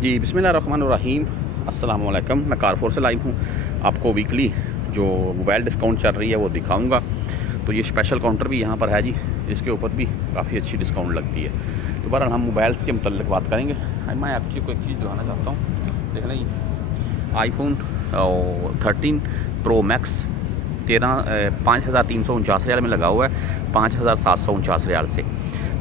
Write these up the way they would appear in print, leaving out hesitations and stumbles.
जी बिस्मिल्लाहिर्रहमानिर्रहीम, अस्सलाम वालेकुम। मैं कारफोर से लाइव हूँ। आपको वीकली जो मोबाइल डिस्काउंट चल रही है वो दिखाऊंगा। तो ये स्पेशल काउंटर भी यहाँ पर है जी, इसके ऊपर भी काफ़ी अच्छी डिस्काउंट लगती है। तो बहरहाल हम मोबाइल्स के मतलब बात करेंगे। मैं एक्चुअली कोई चीज़ दिखाना चाहता हूँ। देख लें, आईफोन 13 प्रो मैक्स 5,349 रियाल में लगा हुआ है, 5,749 रियाल से।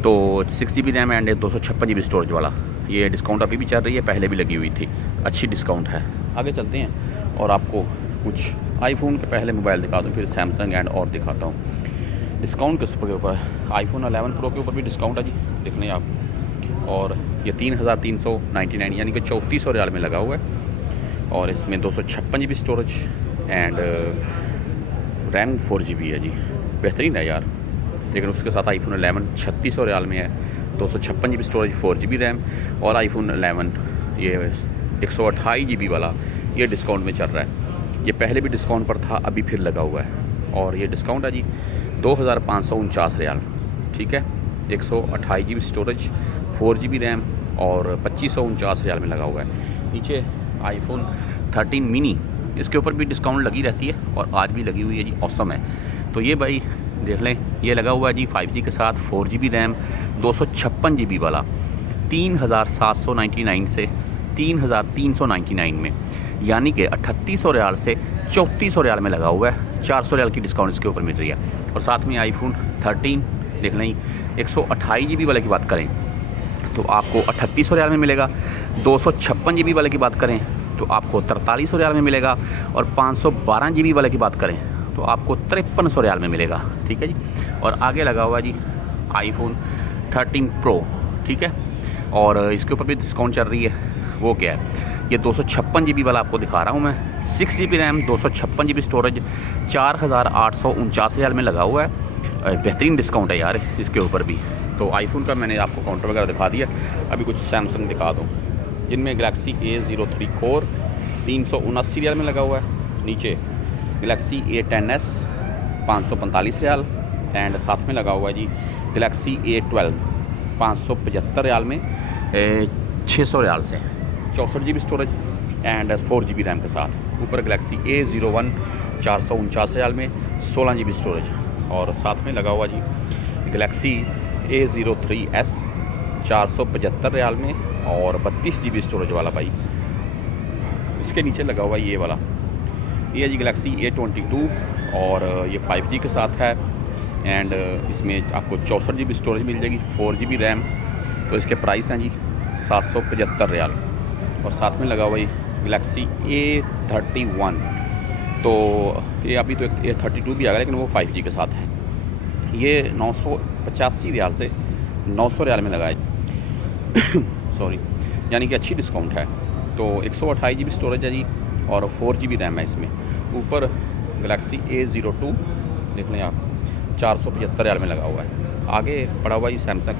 तो 6 GB RAM and 256 GB storage वाला ये डिस्काउंट अभी भी चल रही है, पहले भी लगी हुई थी। अच्छी डिस्काउंट है। आगे चलते हैं और आपको कुछ आईफोन के पहले मोबाइल दिखा दूँ, फिर सैमसंग एंड और दिखाता हूँ। डिस्काउंट किस के ऊपर? आईफोन 11 प्रो के ऊपर भी डिस्काउंट है जी, देख लें आप। और ये 3,399 यानी कि 3,400 रियाल में लगा हुआ है। और इसमें 256 GB storage and RAM 4 GB है जी, बेहतरीन है यार। लेकिन उसके साथ आईफोन 11 3,600 रियाल में है, 256 GB स्टोरेज, 4 GB रैम। और आईफोन 11 ये 128 GB वाला ये डिस्काउंट में चल रहा है। ये पहले भी डिस्काउंट पर था, अभी फिर लगा हुआ है। और ये डिस्काउंट है जी 2,549 रियाल, ठीक है। 128 GB स्टोरेज, 4 GB रैम और 2,549 रियाल में लगा हुआ है। नीचे आईफोन 13 मिनी, इसके ऊपर भी डिस्काउंट लगी रहती है और आज भी लगी हुई है जी, औसम है। तो ये भाई देख लें, ये लगा हुआ है जी 5G के साथ, 4 GB रैम, 256 GB वाला, 3,799 से 3,399 में, यानी कि 3,800 रियाल से 3,400 रियाल में लगा हुआ है। 400 रियाल की डिस्काउंट इसके ऊपर मिल रही है। और साथ में आईफोन 13 देख लें, 128 GB वाले की बात करें तो आपको 3,800 रियाल में मिलेगा। 256 GB वाले की बात करें तो आपको 4,300 रियाल में मिलेगा। और 512 GB वाले की बात करें तो आपको 5,300 रियाल में मिलेगा, ठीक है जी। और आगे लगा हुआ जी आईफोन 13 प्रो, ठीक है। और इसके ऊपर भी डिस्काउंट चल रही है। वो क्या है? ये 256 GB वाला आपको दिखा रहा हूँ मैं। 6 GB RAM, 256 GB storage, 4,849 riyal में लगा हुआ है। बेहतरीन डिस्काउंट है यार इसके ऊपर भी। तो आईफोन का मैंने आपको काउंटर वगैरह दिखा दिया। अभी कुछ सैमसंग दिखा दूँ, जिनमें गैलेक्सी A03 कोर 379 रियाल में लगा हुआ है। नीचे गैलेक्सी A10s 545 रियाल एंड साथ में लगा हुआ है जी गैलेक्सी A12 575 रियाल में, 600 रियाल से, 64 GB storage and 4 GB RAM के साथ। ऊपर गैलेक्सी A01 449 रियाल में, 16 GB स्टोरेज। और साथ में लगा हुआ जी गैलेक्सी A03s 475 रियाल में और 32 GB स्टोरेज वाला भाई। इसके नीचे लगा हुआ ये वाला, ये है जी गैलेक्सी A22 और ये 5G के साथ है एंड इसमें आपको 64 GB स्टोरेज मिल जाएगी, 4 GB रैम। तो इसके प्राइस हैं जी 775 रियाल। और साथ में लगा हुआ ये गैलेक्सी A31, तो ये अभी तो एक A32 भी आ गया, लेकिन वो 5G के साथ है। ये 985 रियाल से 900 रियाल में लगा है सॉरी, यानी कि अच्छी डिस्काउंट है। तो 128 GB स्टोरेज है जी और 4 GB रैम है इसमें। ऊपर गैलेक्सी A02 देख लें आप, 475 रियाल में लगा हुआ है। आगे पड़ा हुआ ये सैमसंग।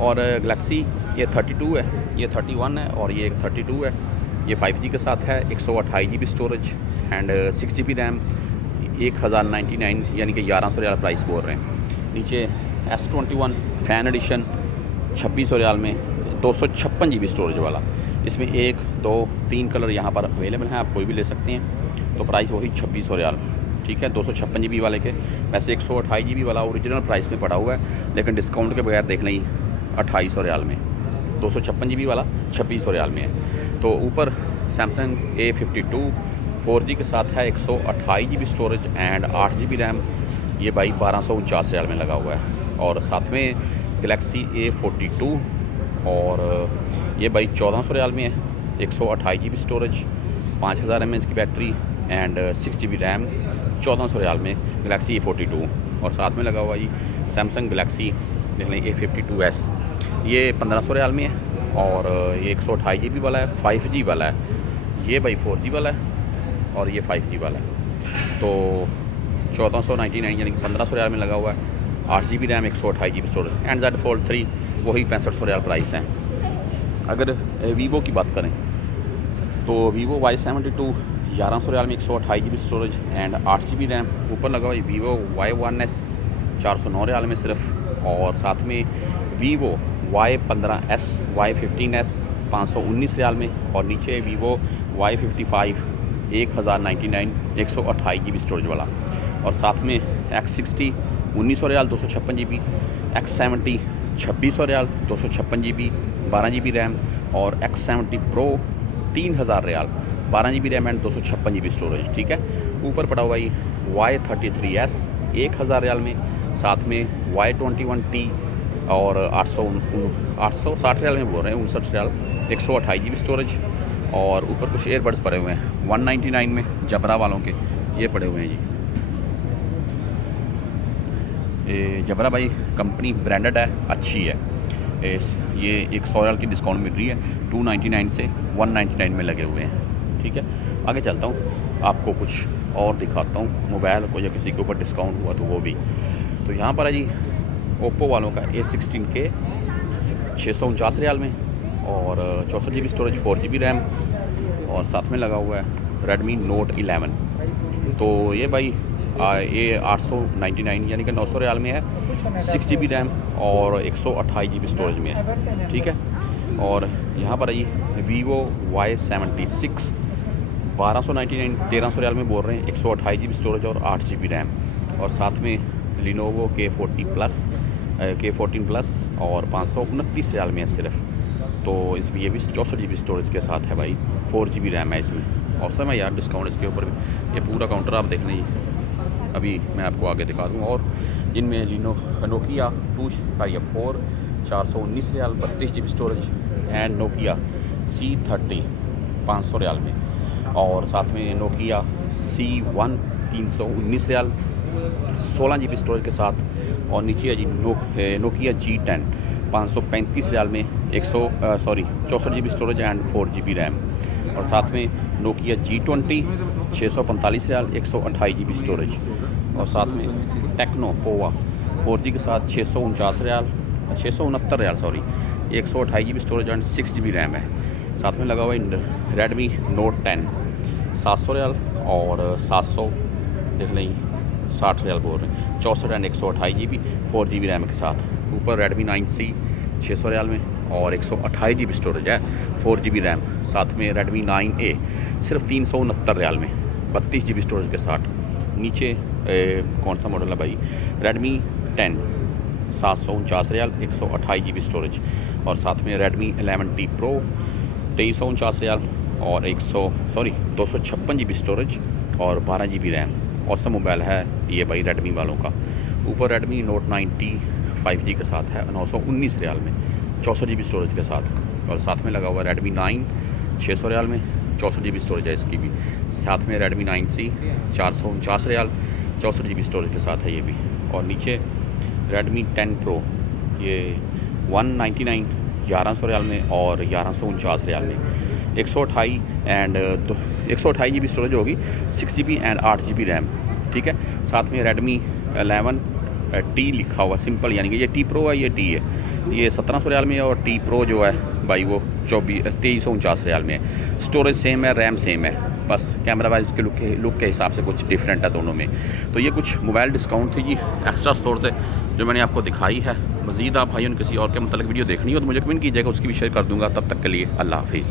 और गैलेक्सी ये 32 है, ये 31 है और ये 32 है। ये 5G के साथ है, 128 GB storage and 6 GB RAM, 1,099 यानी कि 1,100 रियाल प्राइस बोल रहे हैं। नीचे S21 फैन एडिशन 2,600 रियाल में, 256 GB स्टोरेज वाला। इसमें 1, 2, 3 कलर यहाँ पर अवेलेबल हैं, आप कोई भी ले सकते हैं। तो प्राइस वही 2,600 रियाल, ठीक है। 256 GB वाले के। वैसे 128 GB वाला ओरिजिनल प्राइस में पड़ा हुआ है, लेकिन डिस्काउंट के बगैर देख लें 2,800 रियाल में। 256 GB वाला 2,600 रियाल में है। तो ऊपर सैमसंग A52 4G के साथ है, 128 GB storage and 8 GB RAM. ये भाई 1,249 रियाल में लगा हुआ है। और साथ में गैलेक्सी A42 और ये भाई 1,400 रियाल में है, 128 GB स्टोरेज, 5,000 mAh की battery and 6 GB RAM, 1,400 riyal में गैलेक्सी A42। और साथ में लगा हुआ जी सैमसंग गैलेक्सी देख लें A52s, ये 1,500 रियाल में है। और ये 128 GB वाला है, 5G वाला है। ये भाई 4G वाला है और ये 5G वाला है। तो 1,499 यानी कि 1,500 रियाल में लगा हुआ है। 8 GB RAM, 128 GB storage and Z Fold 3 वही 6,500 रियाल प्राइस हैं। अगर वीवो की बात करें तो वीवो Y72 1,100 रियाल में, 128 GB storage and 8 GB RAM. ऊपर लगा हुआ है वीवो Y1s 409 रियाल में सिर्फ। और साथ में वीवो Y15s, Y15s 519 रियाल में। और नीचे वीवो Y55 1099 128 GB स्टोरेज वाला। और साथ में X60 1900 riyal 256 GB, X70 2600 riyal 256 GB 12 GB RAM, और X70 Pro 3000 riyal 12 GB RAM and 256 GB storage. ठीक है, ऊपर पड़ा हुआ ये Y33s 1000 रियाल में, साथ में Y21T और 860 रियाल में बोल रहे हैं, 59 रियाल 128 GB स्टोरेज। और ऊपर कुछ एयरबड्स पड़े हुए हैं 199 में, जबरा वालों के ये पड़े हुए हैं जी। ये जबरा भाई कंपनी ब्रांडेड है, अच्छी है। ये 100 रियाल की डिस्काउंट मिल रही है, 299 से 199 में लगे हुए हैं। ठीक है, आगे चलता हूँ, आपको कुछ और दिखाता हूँ मोबाइल को, या किसी के ऊपर डिस्काउंट हुआ तो वो भी। तो यहाँ पर है जी ओप्पो वालों का A16K 649 रियाल में, और 64 GB स्टोरेज 4 GB रैम, और साथ में लगा हुआ है रेडमी नोट 11। तो ये भाई ये 899 यानी कि 900 रियाल में है, 6 GB रैम और 128 GB स्टोरेज में है। ठीक है, और यहाँ पर ये वीवो Y76 1299 1300 रियाल में बोल रहे हैं, 128 GB स्टोरेज और 8 GB रैम, और साथ में लिनोवो K14 प्लस और 529 रियाल में है सिर्फ। तो इस ये भी 64 GB स्टोरेज के साथ है भाई, 4 GB रैम है इसमें। औसम है यार डिस्काउंट इसके ऊपर भी। ये पूरा काउंटर आप देख लें, अभी मैं आपको आगे दिखा दूँगा। और जिनमें Nokia 4 419 riyal 32 GB storage, and Nokia C30 500 riyal में, और साथ में Nokia C1 319 riyal 16 GB storage के साथ। और नीचे है जी नोकिया G10 535 रियाल में 64 GB storage and 4 GB RAM, और साथ में Nokia G20 645 riyal 128 GB storage, और साथ में टेक्नो पोवा 4G के साथ 669 riyal 128 GB storage and 6 GB RAM है। साथ में लगा हुआ है रेडमी नोट 10 700 रियाल और 700 देख लें 60 रियाल बोल रहे हैं, 64 एंड 128 GB 4 GB रैम के साथ। ऊपर रेडमी 9C 600 रियाल में और 128 GB स्टोरेज है, 4 GB रैम। साथ में रेडमी 9A सिर्फ 369 रियाल में 32 GB स्टोरेज के साथ। नीचे कौन सा मॉडल है भाई, रेडमी 10 749 रियाल 128 GB स्टोरेज, और साथ में रेडमी 11T Pro 2349 रियाल और 256 GB स्टोरेज और 12 GB रैम। औसम मोबाइल है ये भाई रेडमी वालों का। ऊपर रेडमी नोट 9T 5G के साथ है 919 रियाल में 64 GB स्टोरेज के साथ, और साथ में लगा हुआ रेडमी 9 600 रियाल में 64 GB स्टोरेज है इसकी भी। साथ में Redmi 9C 449 riyal 64 GB storage के साथ है ये भी। और नीचे रेडमी 10 Pro ये 199 1100 रियाल में और 1149 रियाल में 128 GB स्टोरेज होगी, 6 GB एंड 8 GB रैम। ठीक है, साथ में रेडमी 11T लिखा हुआ सिंपल, यानी कि ये T Pro है, ये T है, ये 1700 रियाल में है, और T Pro जो है भाई वो 2349 रियाल में है। स्टोरेज सेम है, रैम सेम है, बस कैमरा वाइज के लुक के हिसाब से कुछ डिफरेंट है दोनों में। तो ये कुछ मोबाइल डिस्काउंट थी जी एक्स्ट्रा स्टोर से जो मैंने आपको दिखाई है। मज़ीद आप भाइयों ने किसी और के मतलब वीडियो देखनी हो तो मुझे कमेंट कीजिएगा, उसकी भी शेयर कर दूँगा। तब तक के लिए अल्लाह हाफिज़।